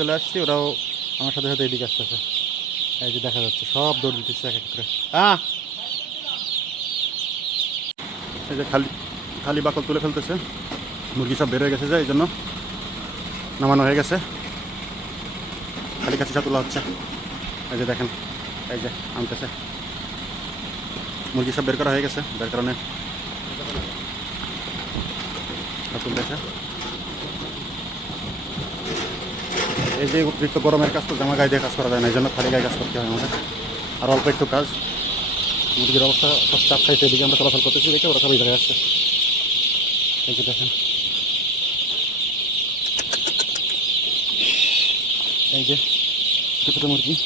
চলে আসছি, ওরাও আমার সাথে সাথে এদিকে আসতেছে। এই যে দেখা যাচ্ছে সব দৌড় দিতেছে এক এক করে। এই যে খালি খালি বাকল তুলে ফেলতেছে, মুরগি সব বের হয়ে গেছে, যে এই জন্য নামানো হয়ে গেছে, খালি কাছিটা তোলা হচ্ছে। এই যে দেখেন, এই যে আনতেছে, মুরগি সব বের করা হয়ে গেছে, যার কারণে তুলতেছে। এই যে অতিরিক্ত গরমের কাজ তো জামা গায়ে দিয়ে কাজ করা যায় না, এই জন্য খালি গায়ে কাজ করতে হয় আমাদের। আর অল্প একটু কাজ, মুরগির অবস্থা সব চাপ খাইতে, এদিকে আমরা চলাচল করতেছি, দেখে ওরা সবাই জায়গায় আসছে। এই যে দেখেন, এই যে ছোটো ছোটো মুরগি।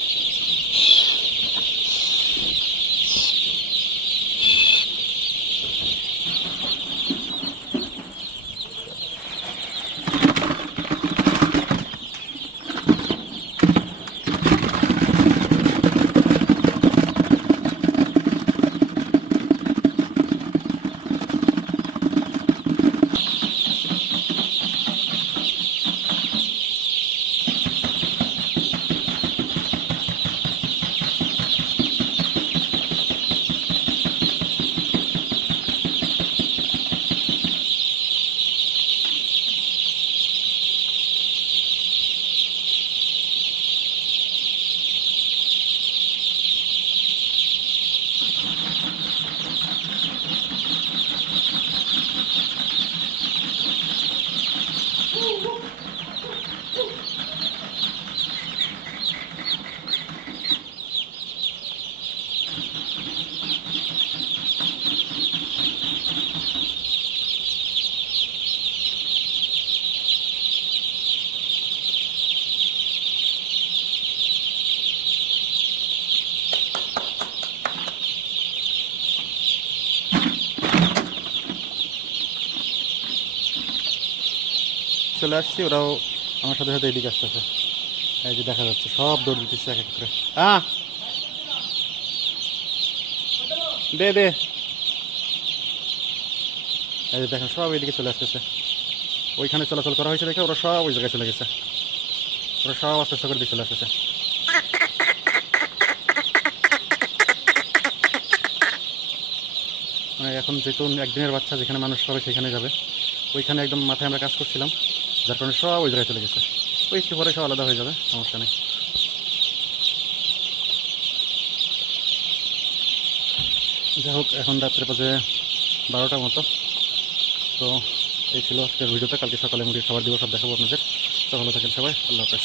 চলে আসছি, ওরাও আমার সাথে সাথে এদিকে আসতেছে। এই যে দেখা যাচ্ছে সব দৌড় দিতেছে এক এক করে। দে দে, এই যে দেখেন সব এদিকে চলে আসতেছে। ওইখানে চলাচল করা হয়েছে দেখে ওরা সব ওই জায়গায় চলে গেছে, ওরা সব আস্তে আস্তে করে দিয়ে চলে আসতেছে। মানে এখন যেহেতু একদিনের বাচ্চা, যেখানে মানুষ পাবে সেখানে যাবে, ওইখানে একদম মাথায় আমরা কাজ করছিলাম, যার কারণে সব ওই জায়গায় চলে গেছে। ওই একটু পরে সব আলাদা হয়ে যাবে, সমস্যা নেই। যাই হোক, এখন রাত্রে বাজে 12টার মতো। তো এই ছিল আজকের ভিডিওতে, কালকে সকালে মুরগির খাবার দিব, সব দেখাবো আপনাদের। তো ভালো থাকেন সবাই, আল্লাহ হাফেজ।